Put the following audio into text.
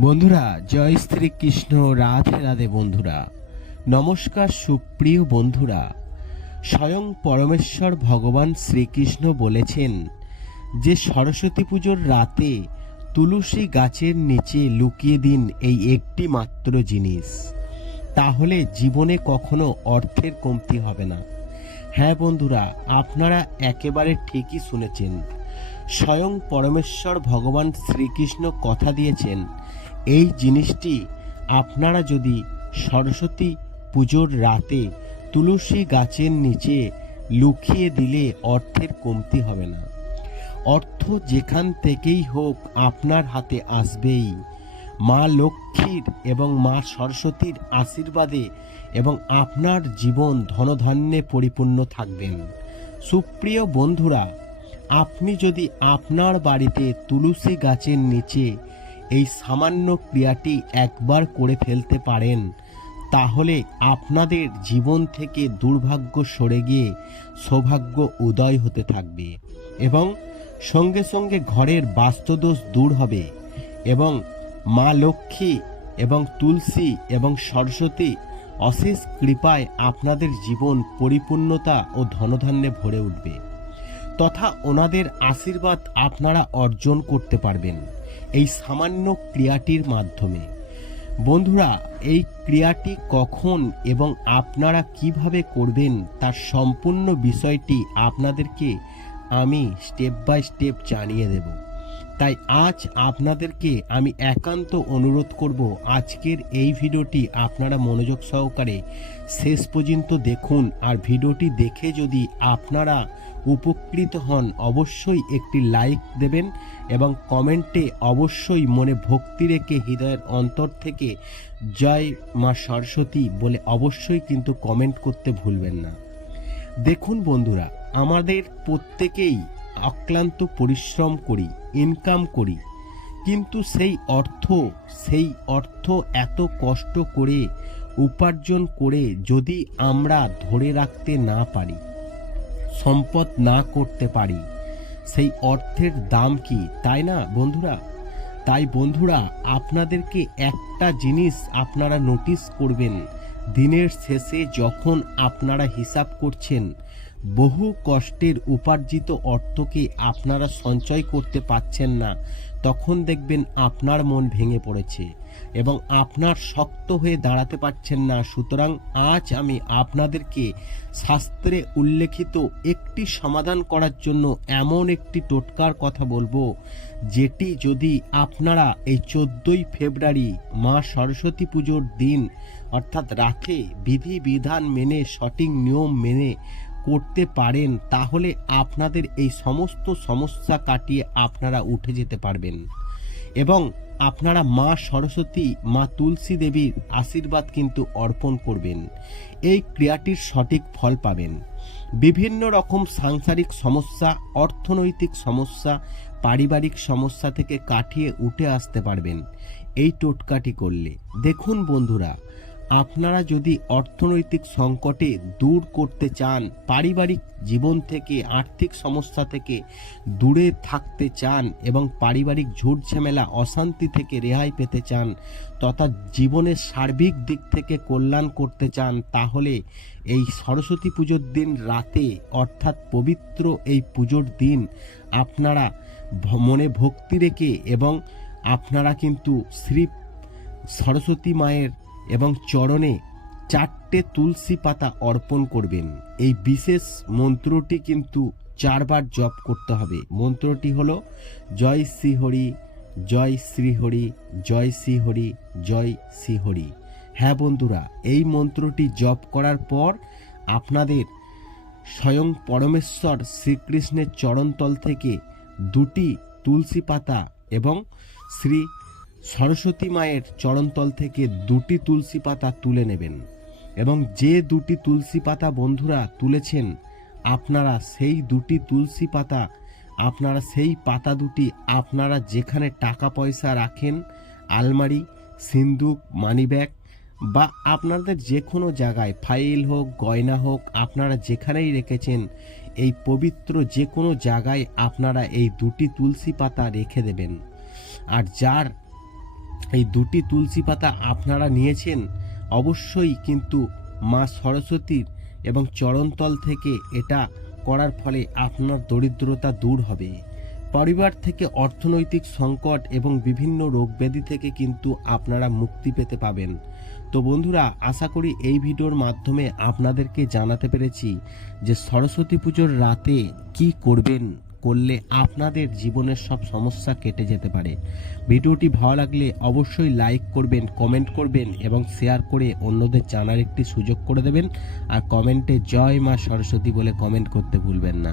বন্ধুরা, জয় শ্রী কৃষ্ণ রাধে রাধে বন্ধুরা। নমস্কার সুপ্রিয় বন্ধুরা। স্বয়ং পরমেশ্বর ভগবান শ্রীকৃষ্ণ বলেছেন যে, সরস্বতী পুজোর রাতে তুলসী গাছের নিচে লুকিয়ে দিন এই একটি মাত্র জিনিস। তাহলে জীবনে কখনো অর্থের কমতি হবে না। হ্যাঁ বন্ধুরা, আপনারা একেবারে ঠিকই শুনেছেন। স্বয়ং পরমেশ্বর ভগবান শ্রীকৃষ্ণ কথা দিয়েছেন এই জিনিসটি আপনারা যদি সরস্বতী পুজোর রাতে তুলসী গাছের নিচে লুকিয়ে দিলে অর্থের কমতি হবে না। অর্থ যেখান থেকেই হোক আপনার হাতে আসবেই। মা লক্ষ্মীর এবং মা সরস্বতীর আশীর্বাদে এবং আপনার জীবন ধনধান্যে পরিপূর্ণ থাকবেন। সুপ্রিয় বন্ধুরা, আপনি যদি আপনার বাড়িতে তুলসী গাছের নিচে এই সামান্য ক্রিয়াটি একবার করে ফেলতে পারেন। তাহলে আপনাদের জীবন থেকে দুর্ভাগ্য সরে গিয়ে সৌভাগ্য উদয় হতে থাকবে এবং সঙ্গে সঙ্গে ঘরের বাস্তুদোষ দূর হবে এবং মা লক্ষ্মী এবং তুলসী এবং সরস্বতী অশেষ কৃপায় আপনাদের জীবন পরিপূর্ণতা ও ধনধান্যে ভরে উঠবে। তথা ওনাদের আশীর্বাদ আপনারা অর্জন করতে পারবেন। এই সামান্য ক্রিয়াটির মাধ্যমে। বন্ধুরা, এই ক্রিয়াটি কখন এবং আপনারা কীভাবে করবেন তার সম্পূর্ণ বিষয়টি আপনাদেরকে আমি স্টেপ বাই স্টেপ জানিয়ে দেব। তাই আজ আপনাদেরকে আমি একান্ত অনুরোধ করব আজকের এই ভিডিওটি আপনারা মনোযোগ সহকারে শেষ পর্যন্ত দেখুন আর ভিডিওটি দেখে যদি আপনারা উপকৃত হন অবশ্যই একটি লাইক দেবেন এবং কমেন্টে অবশ্যই মনে ভক্তি রেখে হৃদয়ের অন্তর থেকে জয় মা সরস্বতী বলে অবশ্যই কিন্তু কমেন্ট করতে ভুলবেন না। দেখুন বন্ধুরা, আমাদের প্রত্যেকেই অক্লান্ত পরিশ্রম করি ইনকাম করি। কিন্তু সেই অর্থ সেই অর্থ এত কষ্ট করে, উপার্জন করে যদি আমরা ধরে রাখতে না পারি, সম্পদ না করতে পারি, সেই অর্থের দাম কি, তাই না বন্ধুরা? তাই বন্ধুরা, আপনাদেরকে একটা জিনিস আপনারা নোটিস করবেন, দিনের শেষে যখন আপনারা হিসাব করছেন বহু কষ্টের উপার্জিত অর্থকে আপনারা সঞ্চয় করতে পাচ্ছেন না। তখন দেখবেন আপনার মন ভেঙে পড়েছে এবং আপনার শক্ত হয়ে দাঁড়াতে পারছেন না। সুতরাং আজ আমি আপনাদেরকে শাস্ত্রে উল্লেখিত একটি সমাধান করার জন্য এমন একটি টোটকার কথা বলব, যেটি যদি আপনারা এই চোদ্দোই ফেব্রুয়ারি মা সরস্বতী পুজোর দিন, অর্থাৎ রাতে বিধি বিধান মেনে সঠিক নিয়ম মেনে করতে পারেন, তাহলে আপনাদের এই সমস্ত সমস্যা কাটিয়ে আপনারা উঠে যেতে পারবেন। এবং আপনারা মা সরস্বতী, মা তুলসী দেবীর আশীর্বাদ কিন্তু অর্পণ করবেন। এই ক্রিয়াটির সঠিক ফল পাবেন। বিভিন্ন রকম সাংসারিক সমস্যা, অর্থনৈতিক সমস্যা, পারিবারিক সমস্যা থেকে কাটিয়ে উঠে আসতে পারবেন। এই টোটকাটি করলে। দেখুন বন্ধুরা আপনারা যদি অর্থনৈতিক সংকটে দূর করতে চান, পারিবারিক জীবন থেকে, আর্থিক সমস্যা থেকে দূরে থাকতে চান এবং পারিবারিক ঝুট ঝামেলা অশান্তি থেকে রেহাই পেতে চান তথা জীবনের সার্বিক দিক থেকে কল্যাণ করতে চান, তাহলে এই সরস্বতী পুজোর দিন রাতে, অর্থাৎ পবিত্র এই পুজোর দিন আপনারা মনে ভক্তি রেখে এবং আপনারা কিন্তু শ্রী সরস্বতী মায়ের এবং চরণে চারটে তুলসী পাতা অর্পণ করবেন। এই বিশেষ মন্ত্রটি কিন্তু চারবার জপ করতে হবে। মন্ত্রটি হলো, জয় শ্রীহরি জয় শ্রীহরি জয় শ্রীহরি জয় শ্রীহরি। হ্যাঁ বন্ধুরা, এই মন্ত্রটি জপ করার পর আপনাদের স্বয়ং পরমেশ্বর শ্রীকৃষ্ণের চরণতল থেকে দুটি তুলসী পাতা এবং শ্রী সরস্বতী মায়ের চরণতল থেকে দুটি তুলসী পাতা তুলে নেবেন এবং যে দুটি তুলসী পাতা বন্ধুরা তুলেছেন, আপনারা সেই দুটি তুলসী পাতা, আপনারা সেই পাতা দুটি আপনারা যেখানে টাকা পয়সা রাখেন, আলমারি, সিন্দুক মানিব্যাগ বা আপনাদের যে কোনো জায়গায় ফাইল হোক, গয়না হোক, আপনারা যেখানেই রেখেছেন, এই পবিত্র যে কোনো জায়গায় আপনারা এই দুটি তুলসী পাতা রেখে দেবেন। আর যার এই দুটি তুলসী পাতা আপনারা নিয়েছেন, অবশ্যই কিন্তু মা সরস্বতীর এবং চরণতল থেকে এটা করার ফলে আপনার দরিদ্রতা দূর হবে। পরিবার থেকে অর্থনৈতিক সংকট এবং বিভিন্ন রোগব্যাধি থেকে কিন্তু আপনারা মুক্তি পেতে পাবেন। তো বন্ধুরা, আশা করি এই ভিডিওর মাধ্যমে আপনাদেরকে জানাতে পেরেছি যে সরস্বতী পুজোর রাতে কি করবেন। করলে আপনাদের জীবনের সব সমস্যা কেটে যেতে পারে। ভিডিওটি ভালো লাগলে অবশ্যই লাইক করবেন, কমেন্ট করবেন এবং শেয়ার করে অন্যদের জানার একটি সুযোগ করে দেবেন। আর কমেন্টে জয় মা সরস্বতী বলে কমেন্ট করতে ভুলবেন না।